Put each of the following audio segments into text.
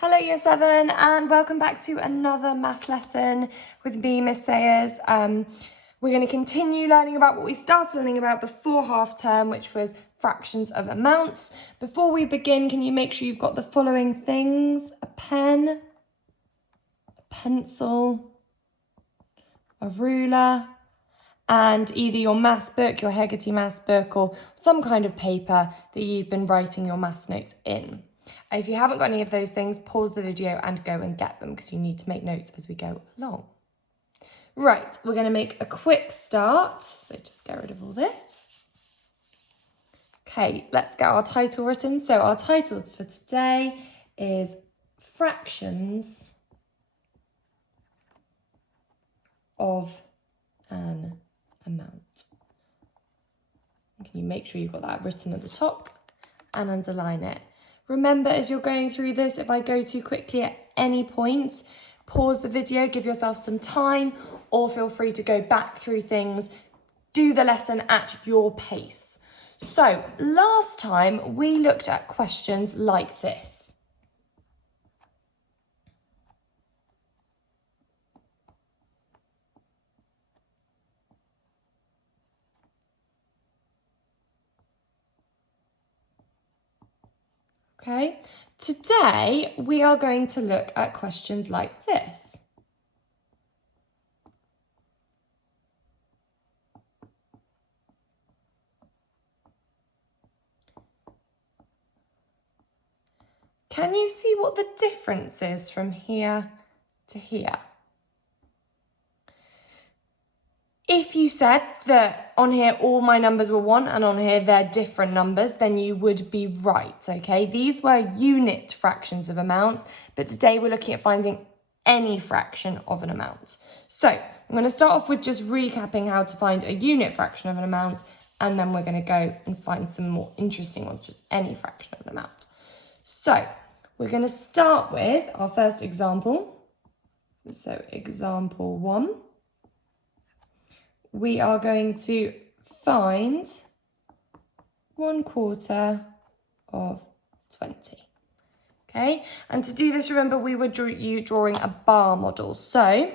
Hello Year 7 and welcome back to another maths lesson with me, Miss Sayers. We're going to continue learning about what we started learning about before half term, which was fractions of amounts. Before we begin, can you make sure you've got the following things? A pen, a pencil, a ruler, and either your maths book, your Hegarty maths book, or some kind of paper that you've been writing your maths notes in. If you haven't got any of those things, pause the video and go and get them because you need to make notes as we go along. Right, we're going to make a quick start. So just get rid of all this. Okay, let's get our title written. So our title for today is Fractions of an Amount. Can you make sure you've got that written at the top and underline it? Remember, as you're going through this, if I go too quickly at any point, pause the video, give yourself some time, or feel free to go back through things. Do the lesson at your pace. So last time we looked at questions like this. Okay, today we are going to look at questions like this. Can you see what the difference is from here to here? If you said that on here all my numbers were 1 and on here they're different numbers, then you would be right, okay? These were unit fractions of amounts, but today we're looking at finding any fraction of an amount. So I'm going to start off with just recapping how to find a unit fraction of an amount, and then we're going to go and find some more interesting ones, just any fraction of an amount. So we're going to start with our first example. So example 1. We are going to find 1/4 of 20. Okay, and to do this, remember we were drawing a bar model. So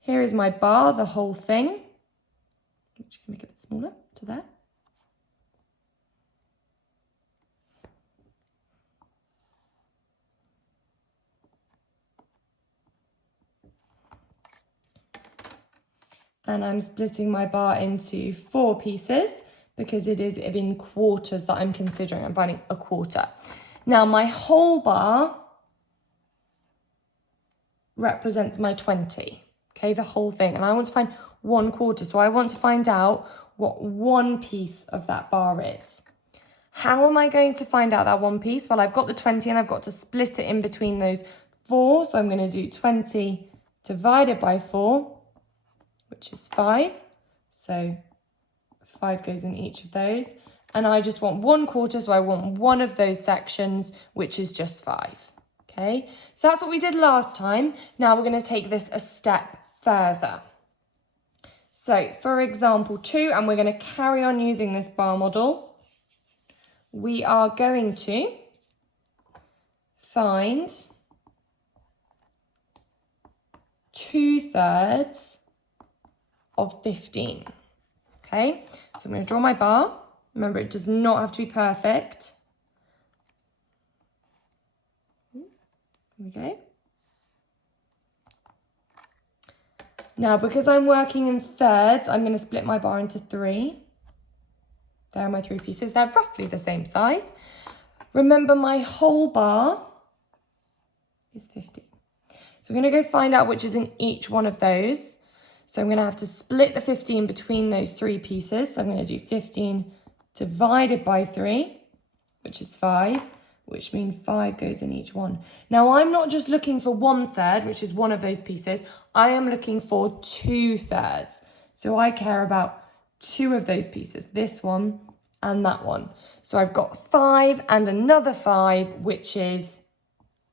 here is my bar, the whole thing. I'm just going to make it a bit smaller to there. And I'm splitting my bar into 4 pieces because it is in quarters that I'm considering. I'm finding a quarter. Now my whole bar represents my 20, okay, the whole thing. And I want to find 1/4. So I want to find out what one piece of that bar is. How am I going to find out that one piece? Well, I've got the 20 and I've got to split it in between those 4. So I'm going to do 20 divided by 4. Which is 5. So 5 goes in each of those. And I just want 1/4, so I want one of those sections, which is just 5. Okay, so that's what we did last time. Now we're going to take this a step further. So for example 2, and we're going to carry on using this bar model, we are going to find 2/3 of 15. Okay, so I'm going to draw my bar. Remember, it does not have to be perfect. Here we go. Now, because I'm working in thirds, I'm going to split my bar into 3. There are my 3 pieces. They're roughly the same size. Remember, my whole bar is 15. So we're going to go find out which is in each one of those. So I'm going to have to split the 15 between those 3 pieces. So I'm going to do 15 divided by 3, which is 5, which means 5 goes in each one. Now, I'm not just looking for 1/3, which is one of those pieces. I am looking for 2/3. So I care about 2 of those pieces, this one and that one. So I've got 5 and another 5, which is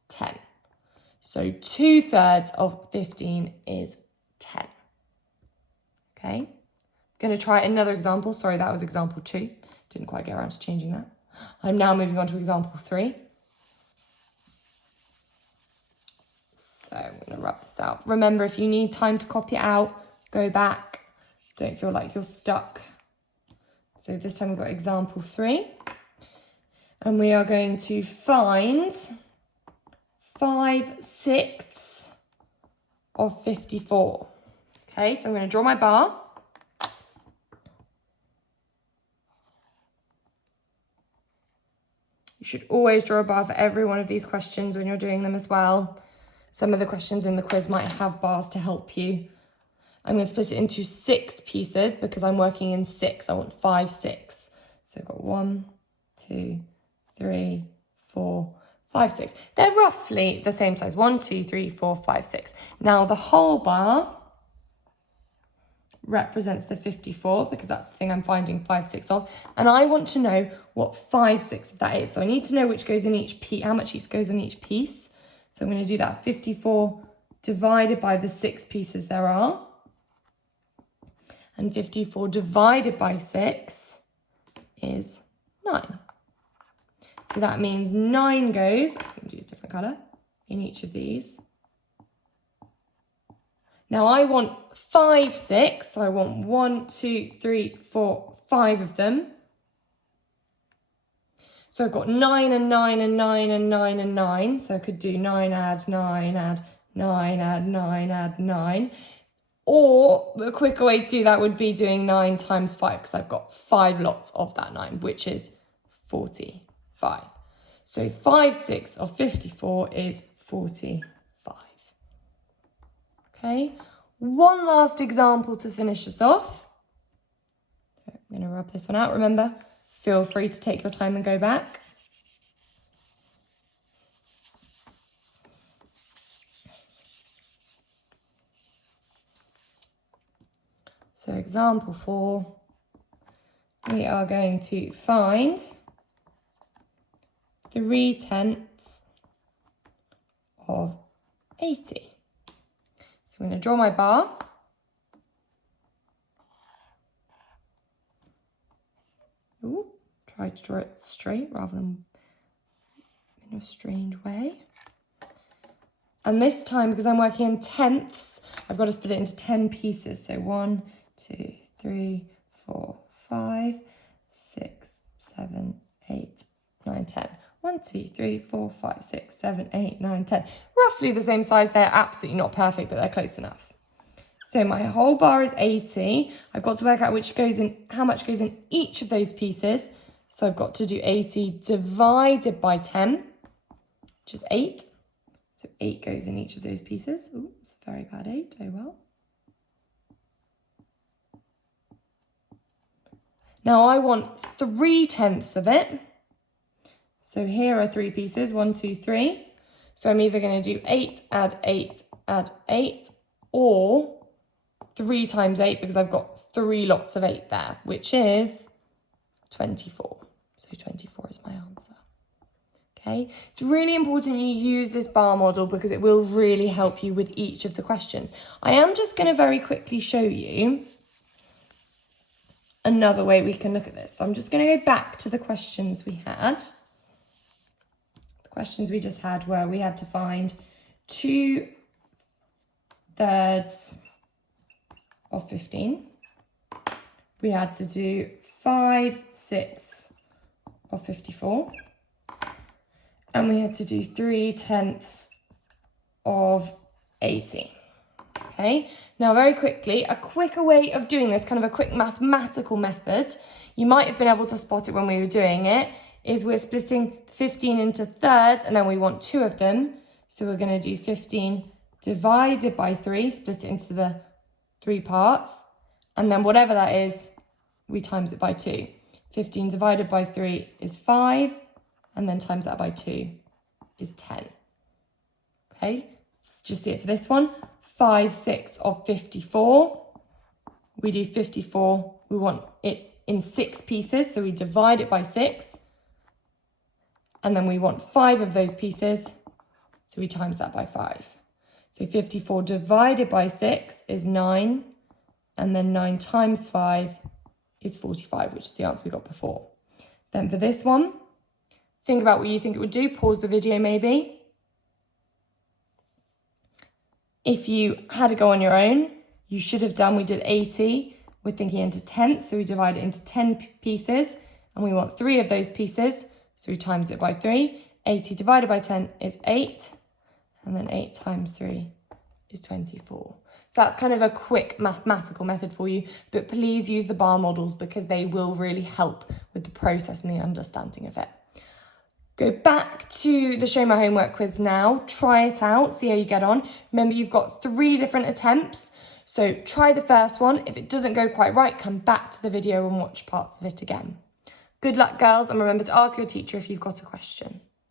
10. So 2/3 of 15 is 10. Okay, I'm going to try another example. Sorry, that was example 2. Didn't quite get around to changing that. I'm now moving on to example 3. So I'm going to rub this out. Remember, if you need time to copy it out, go back. Don't feel like you're stuck. So this time we've got example 3. And we are going to find 5/6 of 54. Okay, so I'm going to draw my bar. You should always draw a bar for every one of these questions when you're doing them as well. Some of the questions in the quiz might have bars to help you. I'm going to split it into 6 pieces because I'm working in 6. I want 5/6. So I've got 1, 2, 3, 4, 5, 6. They're roughly the same size. 1, 2, 3, 4, 5, 6. Now the whole bar represents the 54 because that's the thing I'm finding 5/6 of. And I want to know what 5/6 of that is. So I need to know which goes in each piece, how much each goes in each piece. So I'm going to do that. 54 divided by the 6 pieces there are. And 54 divided by 6 is 9. So that means 9 goes, I'm going to use a different colour, in each of these. Now I want 5/6, so I want 1, 2, 3, 4, 5 of them. So I've got 9 and 9 and 9 and 9 and 9. So I could do 9, add 9, add 9, add 9, add 9. Or the quicker way to do that would be doing 9 times 5 because I've got 5 lots of that 9, which is 45. So 5/6 of 54 is 45. Okay, one last example to finish us off. So I'm going to rub this one out. Remember, feel free to take your time and go back. So example 4, we are going to find 3/10 of 80. So I'm going to draw my bar. Ooh, try to draw it straight rather than in a strange way. And this time, because I'm working in tenths, I've got to split it into 10 pieces. So 1, 2, 3, 4, 5, 6, 7, 8, 9, 10. 1, 2, 3, 4, 5, 6, 7, 8, 9, 10. Roughly the same size. They're absolutely not perfect, but they're close enough. So my whole bar is 80. I've got to work out which goes in, how much goes in each of those pieces. So I've got to do 80 divided by 10, which is 8. So 8 goes in each of those pieces. Ooh, it's a very bad 8. Oh well. Now I want 3/10 of it. So here are 3 pieces, 1, 2, 3. So I'm either going to do 8, add 8, add 8, or 3 times 8 because I've got 3 lots of 8 there, which is 24. So 24 is my answer. Okay, it's really important you use this bar model because it will really help you with each of the questions. I am just going to very quickly show you another way we can look at this. So I'm just going to go back to the questions we had. The questions we just had were we had to find 2/3 of 15. We had to do 5/6 of 54. And we had to do 3/10 of 80. Okay, now very quickly, a quicker way of doing this, kind of a quick mathematical method, you might have been able to spot it when we were doing it, is we're splitting 15 into thirds and then we want 2 of them. So we're going to do 15 divided by 3, split it into the 3 parts. And then whatever that is, we times it by 2. 15 divided by 3 is 5. And then times that by 2 is 10. Okay, just see it for this one. 5/6 of 54. We do 54. We want it in 6 pieces, so we divide it by 6. And then we want 5 of those pieces, so we times that by 5. So 54 divided by 6 is 9. And then 9 times 5 is 45, which is the answer we got before. Then for this one, think about what you think it would do. Pause the video maybe. If you had to go on your own, you should have done, we did 80, we're thinking into tenths, so we divide it into 10 pieces, and we want 3 of those pieces, so we times it by 3. 80 divided by 10 is 8, and then 8 times 3 is 24. So that's kind of a quick mathematical method for you, but please use the bar models because they will really help with the process and the understanding of it. Go back to the Show My Homework quiz now, try it out, see how you get on. Remember, you've got 3 different attempts, so try the first one. If it doesn't go quite right, come back to the video and watch parts of it again. Good luck, girls, and remember to ask your teacher if you've got a question.